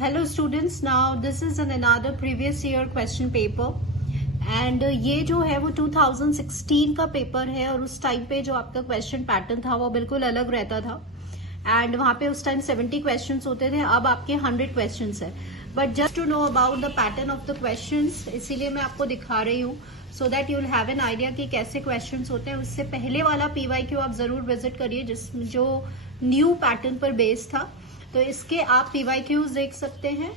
hello students, now this is another previous year question paper and ये जो है वो 2016 का पेपर है और उस टाइम पे जो आपका क्वेश्चन पैटर्न था वो बिल्कुल अलग रहता था एंड वहां पे उस टाइम 70 क्वेश्चंस होते थे, अब आपके 100 क्वेश्चंस है. But just to know about the pattern of the questions, इसीलिए मैं आपको दिखा रही हूँ so that you will have an idea कि कैसे क्वेश्चंस होते हैं. उससे पहले वाला पीवाईक्यू आप जरूर विजिट करिए जिसमें जो न्यू पैटर्न पर बेस्ड था, तो इसके आप पीवाईक्यूज देख सकते हैं.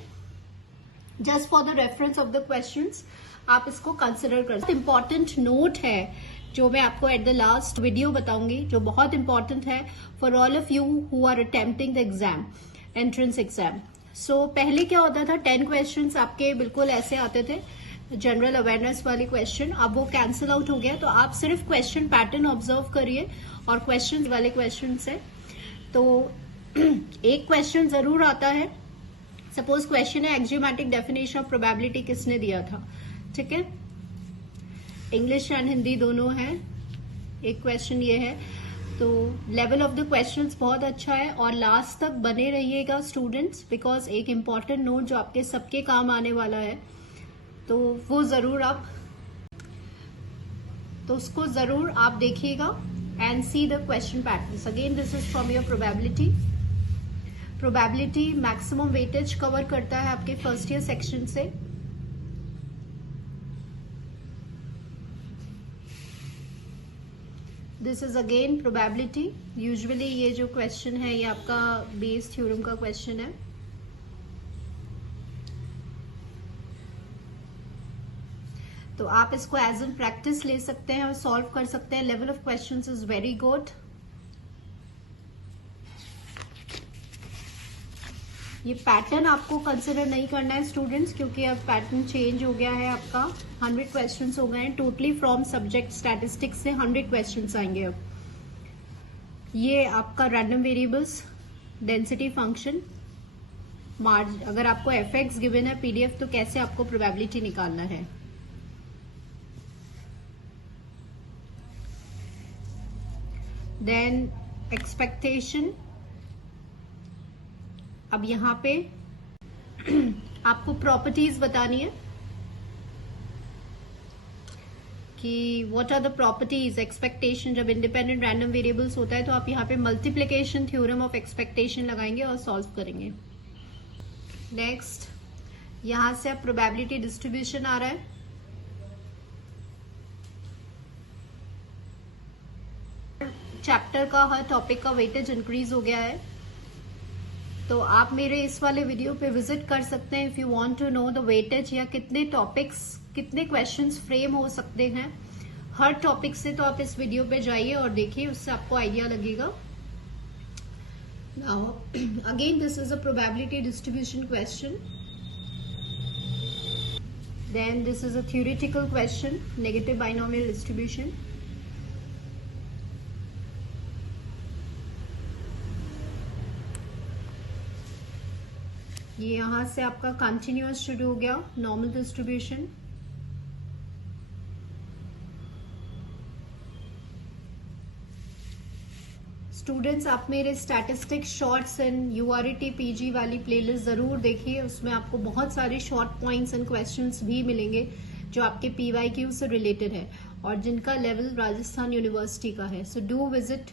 Just for the reference of the questions आप इसको कंसिडर कर सकते. इंपॉर्टेंट नोट है जो मैं आपको एट द लास्ट वीडियो बताऊंगी, जो बहुत इंपॉर्टेंट है for all of you who are attempting the exam, entrance exam. So पहले क्या होता था, 10 क्वेश्चंस आपके बिल्कुल ऐसे आते थे, जनरल अवेयरनेस वाले क्वेश्चन. अब वो कैंसिल आउट हो गया, तो आप सिर्फ क्वेश्चन पैटर्न ऑब्जर्व करिए और क्वेश्चन वाले क्वेश्चन से तो एक क्वेश्चन जरूर आता है. सपोज क्वेश्चन है एक्जियोमेट्रिक डेफिनेशन ऑफ प्रोबेबिलिटी किसने दिया था, ठीक है, इंग्लिश एंड हिंदी दोनों है. एक क्वेश्चन ये है, तो लेवल ऑफ द क्वेश्चंस बहुत अच्छा है और लास्ट तक बने रहिएगा स्टूडेंट्स, बिकॉज एक इम्पॉर्टेंट नोट जो आपके सबके काम आने वाला है, तो वो जरूर आप, तो उसको जरूर आप देखिएगा and see the question patterns. Again this is from your probability. Probability maximum weightage cover करता है आपके फर्स्ट ईयर सेक्शन से. This is again probability. Usually ये जो क्वेश्चन है ये आपका बेस थ्योरम का क्वेश्चन है. तो आप इसको एज एन प्रैक्टिस ले सकते हैं और सॉल्व कर सकते हैं. Level of questions is very good. ये पैटर्न आपको कंसिडर नहीं करना है स्टूडेंट्स, क्योंकि अब पैटर्न चेंज हो गया है. आपका 100 क्वेश्चंस हो गए हैं टोटली. फ्रॉम सब्जेक्ट स्टैटिस्टिक्स से 100 क्वेश्चंस आएंगे. अब ये आपका रैंडम वेरिएबल्स, डेंसिटी फंक्शन, मार्ज, अगर आपको एफएक्स गिवन है पीडीएफ, तो कैसे आपको प्रोबेबिलिटी निकालना है. Then expectation. अब यहाँ पे आपको प्रॉपर्टीज बतानी है कि what are the properties expectation. जब इंडिपेंडेंट रैंडम वेरिएबल्स होता है तो आप यहाँ पे मल्टीप्लिकेशन थ्योरम ऑफ एक्सपेक्टेशन लगाएंगे और सॉल्व करेंगे. नेक्स्ट, यहां से अब प्रोबेबिलिटी डिस्ट्रीब्यूशन आ रहा है. चैप्टर का, हर टॉपिक का वेटेज इंक्रीज हो गया है, तो आप मेरे इस वाले वीडियो पे विजिट कर सकते हैं if you want to know the weightage, या कितने टॉपिक्स, कितने क्वेश्चंस फ्रेम हो सकते हैं हर टॉपिक से. तो आप इस वीडियो पे जाइए और देखिए, उससे आपको आइडिया लगेगा. Now again this is a probability distribution question. Then this is a theoretical question, negative binomial distribution. ये यहां से आपका कंटिन्यूअस शुरू हो गया, नॉर्मल डिस्ट्रीब्यूशन. स्टूडेंट्स, आप मेरे स्टैटिस्टिक्स शॉर्ट्स एंड यूआरईटी पीजी वाली प्लेलिस्ट जरूर देखिए. उसमें आपको बहुत सारे शॉर्ट पॉइंट्स एंड क्वेश्चंस भी मिलेंगे जो आपके पीवाईक्यू से रिलेटेड है और जिनका लेवल राजस्थान यूनिवर्सिटी का है. So do visit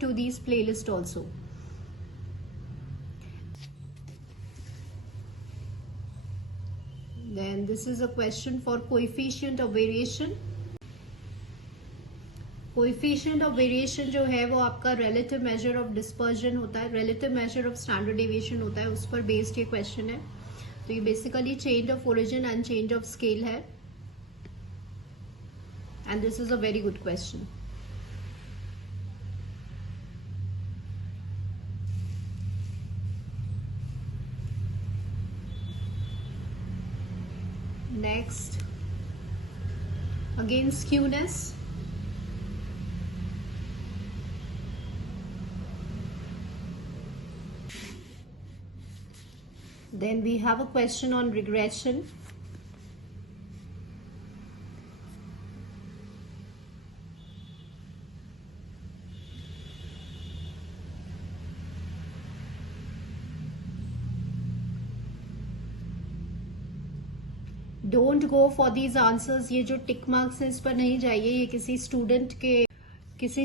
to these playlist also. Then this is a question for coefficient of variation. Coefficient of variation जो है वो आपका relative measure of dispersion होता है, relative measure of standard deviation होता है, उस पर based ये question है. तो ये basically change of origin and change of scale है, and this is a very good question. Next, again skewness. Then we have a question on regression. Don't go for these answers. ये जो टिक मार्क्स है इस पर नहीं जाइए, ये किसी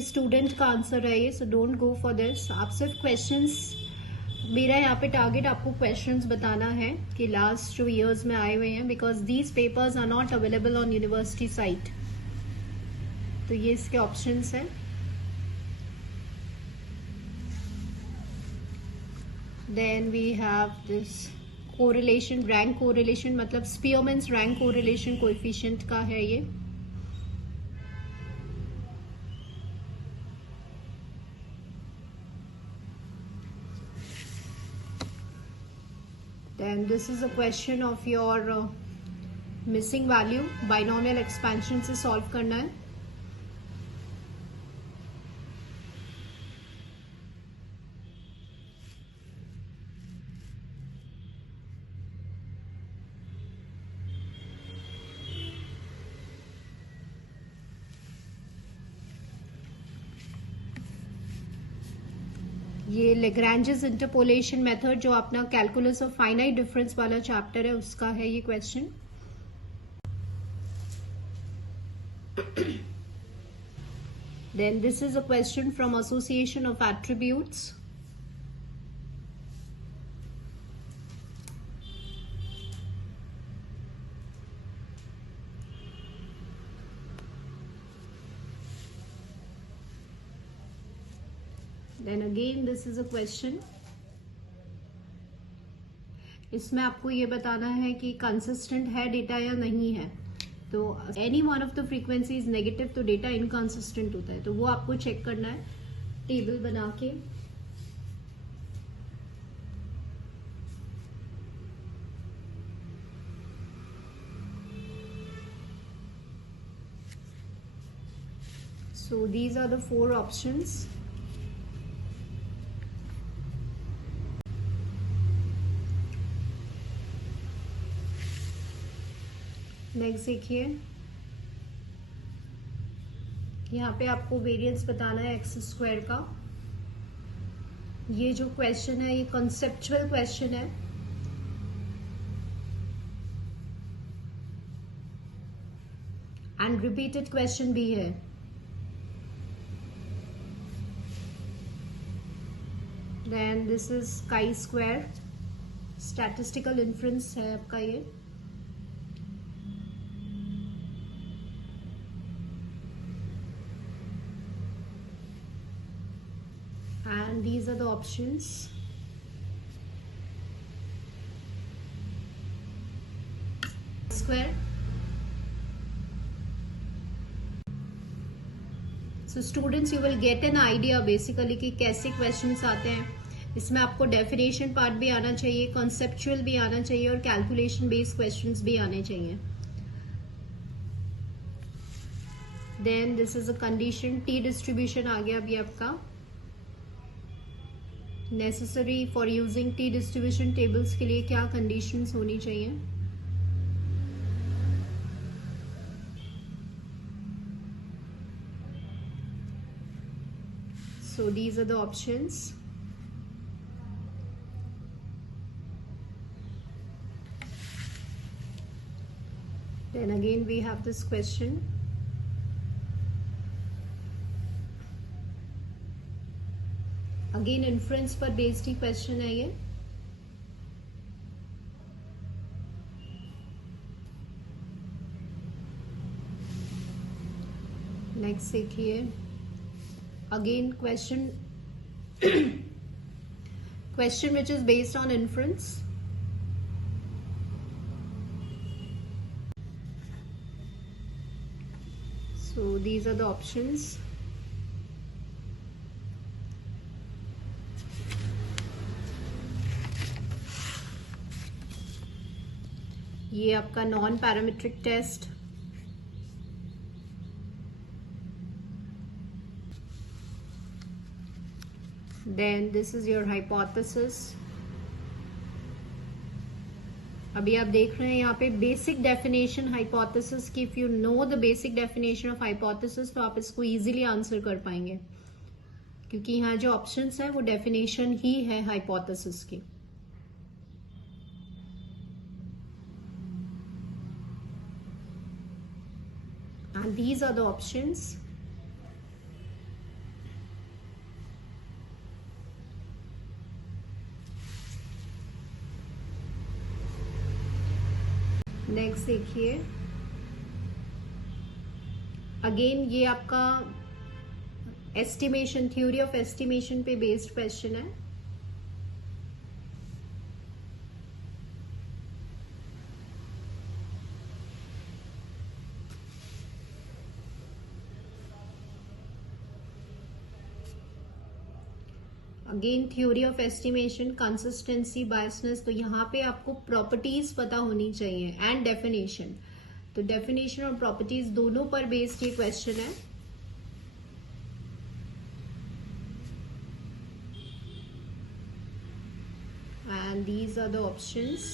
स्टूडेंट का आंसर है ये, so don't go for this. आप सिर्फ क्वेश्चंस, मेरा यहाँ पे टारगेट आपको क्वेश्चंस बताना है कि लास्ट जो ईयर्स में आए हुए हैं, because these papers are not available on university site. तो ये इसके ऑप्शंस हैं। Then we have this correlation, rank correlation, मतलब स्पीयरमैन्स रैंक कोरिलेशन कोएफिशिएंट का है ये। Then this is a question of your missing value, binomial expansion से solve करना है। ये लेग्रांजेस इंटरपोलेशन मेथड जो अपना कैलकुलस ऑफ फाइनाइट डिफरेंस वाला चैप्टर है उसका है ये question. Then this is a question from association of attributes. Then again this is a question, इसमें आपको ये बताना है कि कंसिस्टेंट है डेटा या नहीं है। तो any one of the frequency is negative तो डेटा इनकंसिस्टेंट होता है, तो वो आपको चेक करना है टेबल बना के। So these are the 4 options. Next देखिए, यहाँ पे आपको वेरिएंस बताना है एक्स स्क्वायर का। ये जो क्वेश्चन है ये कॉन्सेप्चुअल क्वेश्चन है। एंड रिपीटेड क्वेश्चन भी है। Then this is chi square, statistical inference है आपका ये। And these are the options. Square. So students, you will get an idea basically कि कैसे questions आते हैं। इसमें आपको डेफिनेशन पार्ट भी आना चाहिए, कॉन्सेप्चुअल भी आना चाहिए और कैलकुलेशन बेस्ड क्वेश्चंस भी आने चाहिए। Then this is a condition, T distribution आ गया अभी आपका। Necessary for using T distribution tables के लिए क्या कंडीशंस होनी चाहिए। So these are the options. Then again we have this question. Again inference पर बेस्ड ही क्वेश्चन है ये। नेक्स्ट देखिए, again question which is based on inference. So these are the options. ये आपका non parametric test, then this is your hypothesis. अभी आप देख रहे हैं यहाँ पे बेसिक डेफिनेशन हाइपोथेसिस की। If you know the basic definition of hypothesis तो आप इसको इजीली आंसर कर पाएंगे, क्योंकि यहाँ जो ऑप्शंस है वो डेफिनेशन ही है हाइपोथेसिस की। and these are the options. Next देखिए, अगेन ये आपका एस्टिमेशन, थ्योरी ऑफ एस्टिमेशन पे बेस्ड क्वेश्चन है. Again theory of estimation, consistency, biasness. तो यहाँ पे आपको प्रॉपर्टीज पता होनी चाहिए एंड डेफिनेशन. तो डेफिनेशन और प्रॉपर्टीज दोनों पर बेस्ड ये क्वेश्चन है. And these are the options.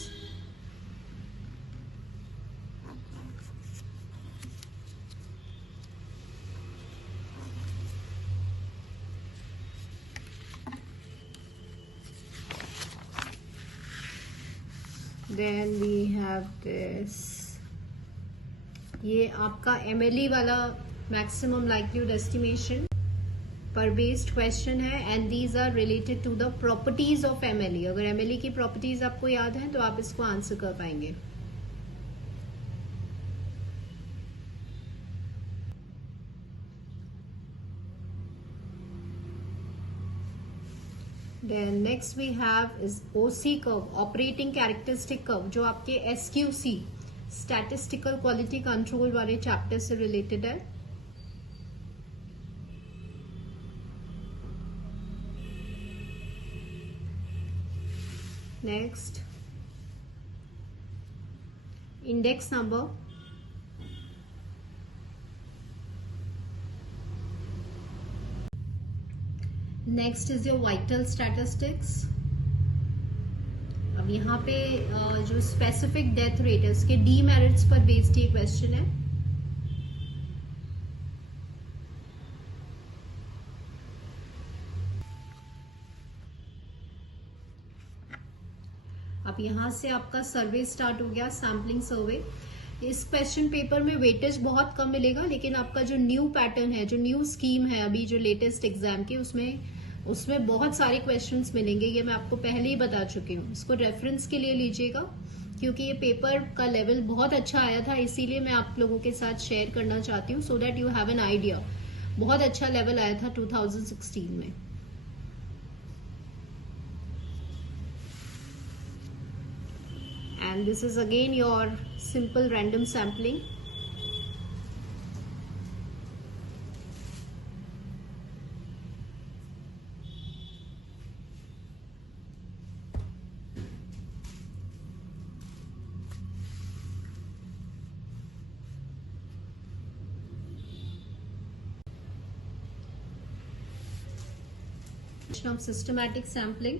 Then we have this, ये आपका MLE वाला मैक्सिमम लाइक्लीहुड एस्टिमेशन पर बेस्ड क्वेश्चन है. And these are related to the properties of MLE. अगर MLE की प्रॉपर्टीज आपको याद है तो आप इसको आंसर कर पाएंगे. Then next we have is OC curve, operating characteristic curve, जो आपके SQC, statistical quality control वाले चैप्टर से रिलेटेड है. Next index number. Next is your vital statistics. अब यहाँ पे जो स्पेसिफिक डेथ रेट है उसके डीमेरिट्स पर बेस्ड ये क्वेश्चन है. अब यहाँ से आपका सर्वे स्टार्ट हो गया, सैम्पलिंग सर्वे. इस क्वेश्चन पेपर में वेटेज बहुत कम मिलेगा, लेकिन आपका जो न्यू पैटर्न है, जो न्यू स्कीम है अभी जो लेटेस्ट एग्जाम की, उसमें बहुत सारे क्वेश्चंस मिलेंगे. ये मैं आपको पहले ही बता चुकी हूँ. इसको रेफरेंस के लिए लीजिएगा, क्योंकि ये पेपर का लेवल बहुत अच्छा आया था, इसीलिए मैं आप लोगों के साथ शेयर करना चाहती हूँ, so that you have an idea. बहुत अच्छा लेवल आया था 2016 में. And this is again your simple random sampling. Of systematic sampling.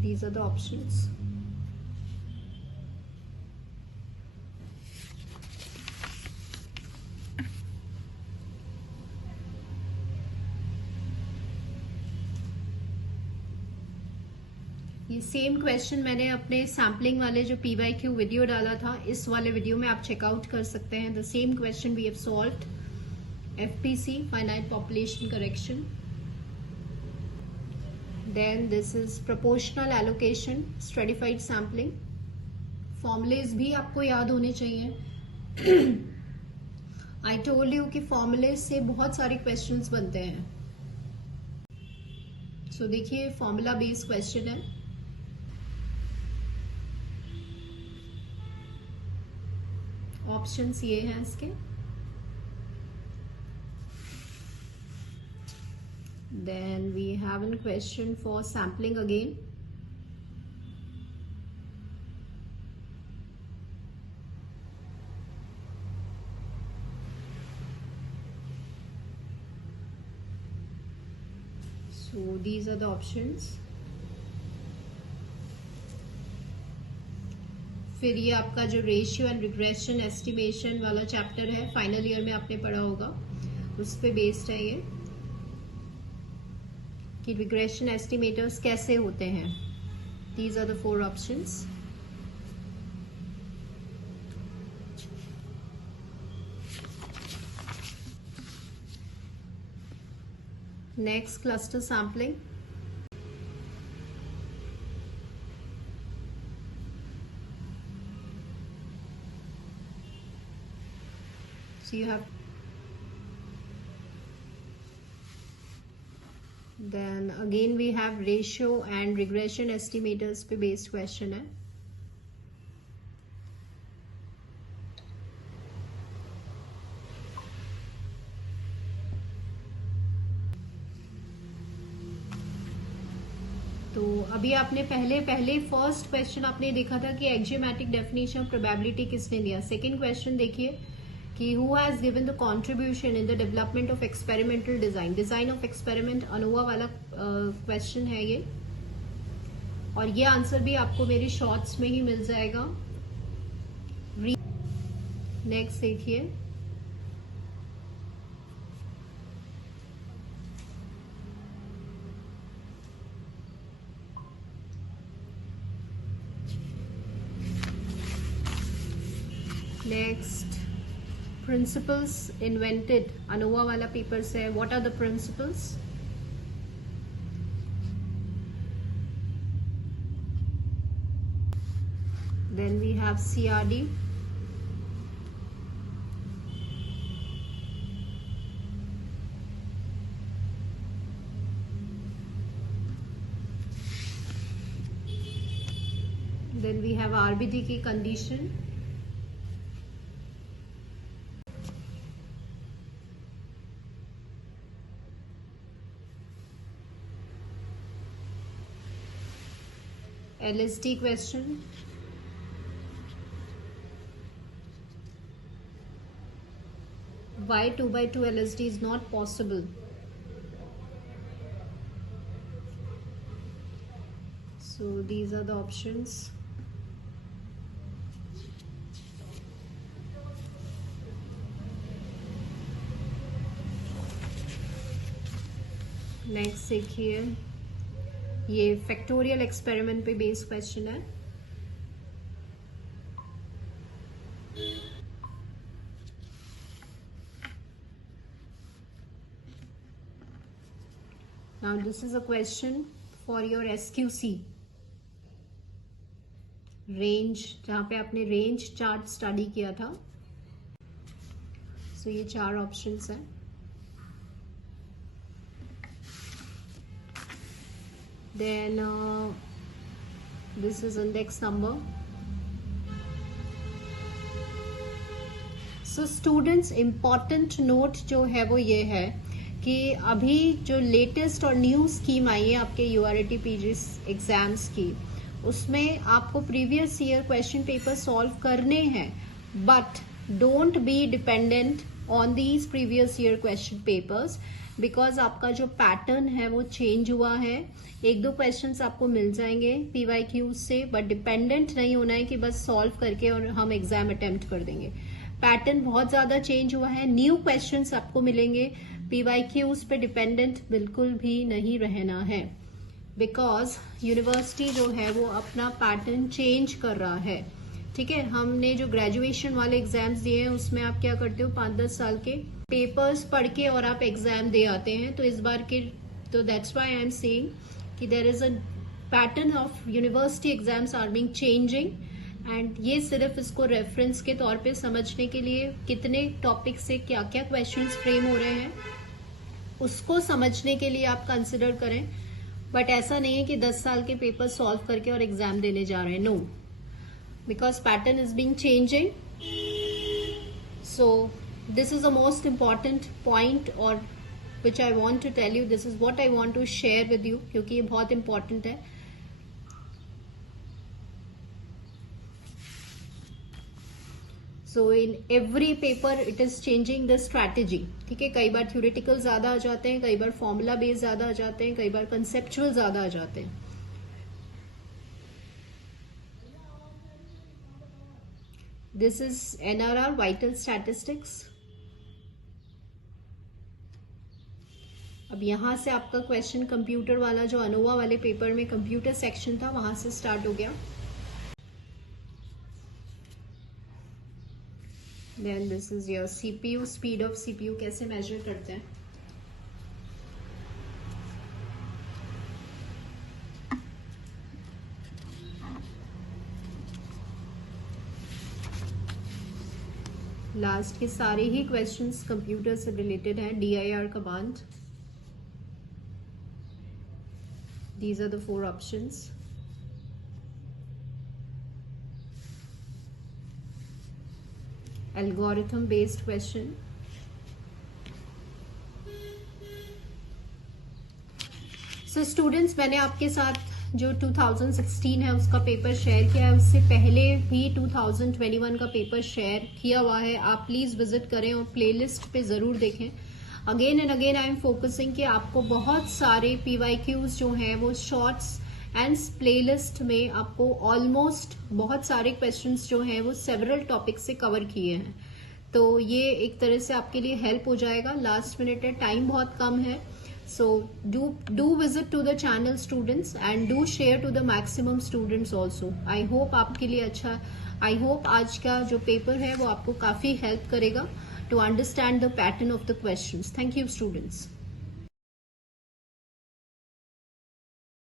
These are the options. ये सेम क्वेश्चन मैंने अपने सैम्पलिंग वाले जो PYQ वीडियो डाला था, इस वाले वीडियो में आप चेकआउट कर सकते हैं. The same question we have solved. FPC, finite population correction. Then this is proportional allocation, stratified sampling. Formulas भी आपको याद होने चाहिए. आई टोल्ड यू कि फॉर्मूलेज से बहुत सारे क्वेश्चंस बनते हैं. सो देखिए, फॉर्मूला बेस्ड क्वेश्चन है. ऑप्शंस ये हैं इसके. Then we have a question for sampling again. So these are the options. फिर ये आपका जो रेशियो एंड रिग्रेशन एस्टिमेशन वाला चैप्टर है, फाइनल ईयर में आपने पढ़ा होगा, उस पे बेस्ड है ये कि रिग्रेशन एस्टिमेटर्स कैसे होते हैं. These are the 4 options. Next cluster sampling. So you have, then again we have ratio and regression estimators पे based question है. तो अभी आपने पहले फर्स्ट क्वेश्चन आपने देखा था कि एक्जियोमेट्रिक डेफिनेशन ऑफ प्रोबेबिलिटी किसने दिया. सेकंड क्वेश्चन देखिए कि who has given the contribution in the development of experimental design of experiment. ANOVA वाला क्वेश्चन है ये, और ये आंसर भी आपको मेरी शॉर्ट्स में ही मिल जाएगा. नेक्स्ट देखिए, नेक्स्ट प्रिंसिपल्स इन्वेंटेड. अनोवा वाला पेपर से, what are the principles. Then we have CRD. Then we have RBD की condition. LSD question. Why 2x2 LSD is not possible. So these are the options. Next देखिए, ये factorial experiment पे based question है. Now this is a question for your SQC range, जहां पे आपने range chart study किया था. सो ये 4 ऑप्शंस हैं. Then this is index number. So students, important note जो है वो ये है कि अभी जो लेटेस्ट और न्यू स्कीम आई है आपके URT PG एग्जाम्स की, उसमें आपको previous year question paper solve करने हैं, but don't be dependent on these previous year question papers, because आपका जो पैटर्न है वो चेंज हुआ है. 1-2 क्वेश्चंस आपको मिल जाएंगे PYQ से, बट डिपेंडेंट नहीं होना है कि बस सॉल्व करके और हम एग्जाम अटेम्प्ट कर देंगे. पैटर्न बहुत ज्यादा चेंज हुआ है. न्यू क्वेश्चंस आपको मिलेंगे. PYQs पे डिपेंडेंट बिल्कुल भी नहीं रहना है, बिकॉज यूनिवर्सिटी जो है वो अपना पैटर्न चेंज कर रहा है. ठीक है, हमने जो ग्रेजुएशन वाले एग्जाम्स दिए हैं उसमें आप क्या करते हो, 5-10 साल के पेपर्स पढ़ के और आप एग्जाम दे आते हैं. तो इस बार के, तो that's why I am saying कि there is a pattern of university exams are being changing, and ये सिर्फ इसको रेफरेंस के तौर पे समझने के लिए, कितने टॉपिक से क्या क्या क्वेश्चंस फ्रेम हो रहे हैं उसको समझने के लिए आप कंसिडर करें. बट ऐसा नहीं है कि 10 साल के पेपर सॉल्व करके और एग्जाम देने जा रहे हैं. No, because pattern is being changing. So this is the most important point, or which I want to tell you. This is what I want to share with you, क्योंकि ये बहुत important है. So in every paper it is changing the strategy. ठीक है, कई बार theoretical ज्यादा आ जाते हैं, कई बार formula based ज्यादा आ जाते हैं, कई बार conceptual ज्यादा आ जाते हैं. This is NRR vital statistics. अब यहां से आपका क्वेश्चन कंप्यूटर वाला, जो अनोवा वाले पेपर में कंप्यूटर सेक्शन था, वहां से स्टार्ट हो गया. Then this is your CPU, speed of CPU कैसे मेजर करते हैं. लास्ट के सारे ही क्वेश्चंस कंप्यूटर से रिलेटेड हैं. DIR command. These are the 4 options. Algorithm based question. So students, मैंने आपके साथ जो 2016 है उसका पेपर शेयर किया है. उससे पहले भी 2021 का पेपर शेयर किया हुआ है. आप प्लीज विजिट करें और प्लेलिस्ट पे जरूर देखें. Again and again I am focusing कि आपको बहुत सारे PYQs जो हैं वो शॉर्ट्स एंड प्लेलिस्ट में आपको ऑलमोस्ट बहुत सारे क्वेश्चंस जो हैं वो सेवरल टॉपिक से कवर किए हैं. तो ये एक तरह से आपके लिए हेल्प हो जाएगा. लास्ट मिनट है, टाइम बहुत कम है. So do visit to the channel students and do share to the maximum students also. I hope आपके लिए अच्छा, I hope आज का जो पेपर है वो आपको काफी हेल्प करेगा to understand the pattern of the questions. Thank you students.